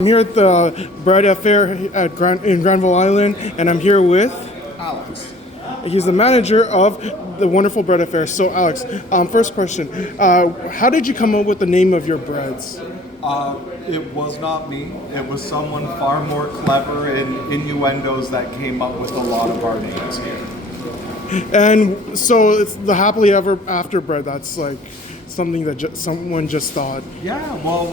I'm here at the bread fair in Granville Island, and I'm here with Alex. he's the manager of the wonderful bread affair. So, Alex, first question: how did you come up with the name of your breads? It was not me. It was someone far more clever in innuendos that came up with a lot of our names here. And so it's the happily ever after bread. That's like something that someone just thought. Yeah, well,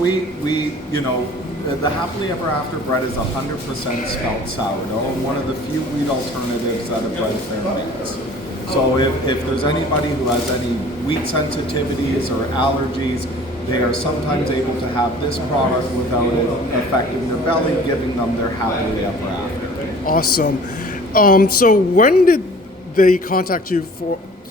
the happily ever after bread is 100% spelt sourdough, and one of the few wheat alternatives that a bread fair makes. So if there's anybody who has any wheat sensitivities or allergies, they are sometimes able to have this product without it affecting their belly, giving them their happily ever after. Awesome. So when did they contact you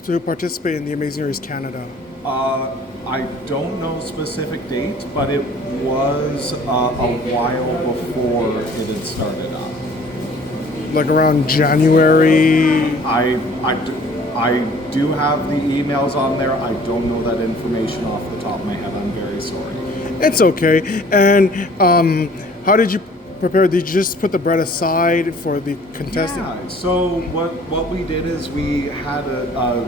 to participate in the Amazing Race Canada? I don't know specific dates, but it was a while before it had started up. Like around January. I do have the emails on there. I don't know that information off the top of my head. I'm very sorry. It's okay. And how did you prepare? Did you just put the bread aside for the contestant? Yeah. So what we did is we had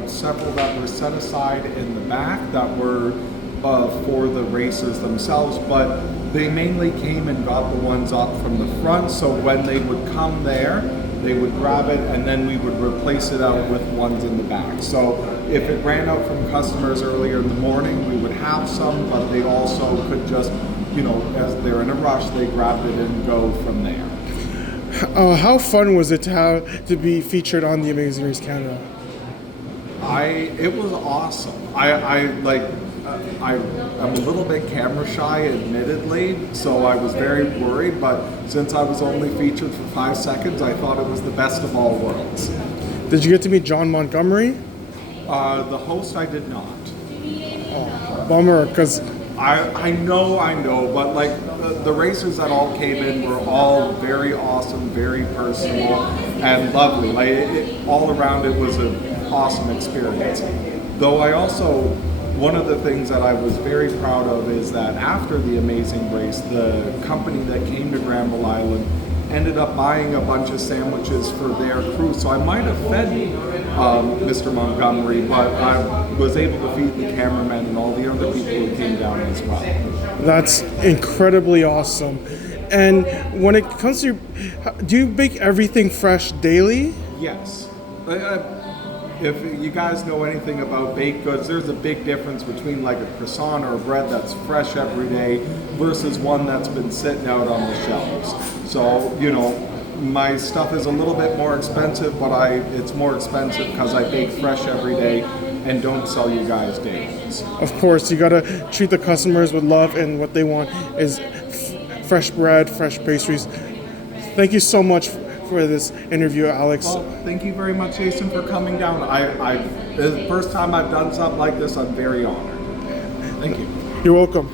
several that were set aside in the back that were for the racers themselves, but they mainly came and got the ones up from the front. So when they would come there, they would grab it, and then we would replace it out with ones in the back. So if it ran out from customers earlier in the morning, we would have some, but they also could just, as they're in a rush, they grab it and go from there. How fun was it to be featured on the Amazing Race Canada? It was awesome. I'm a little bit camera shy, admittedly, so I was very worried, but since I was only featured for 5 seconds, I thought it was the best of all worlds. Did you get to meet John Montgomery? The host, I did not. Oh, bummer, because I know, but the racers that all came in were all very awesome, very personal, and lovely. All around it was an awesome experience. Though one of the things that I was very proud of is that after the Amazing Race, the company that came to Granville Island ended up buying a bunch of sandwiches for their crew. So I might have fed Mr. Montgomery, but I was able to feed the cameramen and all the other people who came down as well. that's incredibly awesome. And when it comes to, do you bake everything fresh daily? Yes. If you guys know anything about baked goods, there's a big difference between like a croissant or a bread that's fresh every day versus one that's been sitting out on the shelves. So, my stuff is a little bit more expensive, but it's more expensive because I bake fresh every day and don't sell you guys dailies. Of course, you gotta treat the customers with love, and what they want is fresh bread, fresh pastries. Thank you so much for this interview, Alex. Well, thank you very much, Jason, for coming down. This is the first time I've done something like this. I'm very honored. Thank you. You're welcome.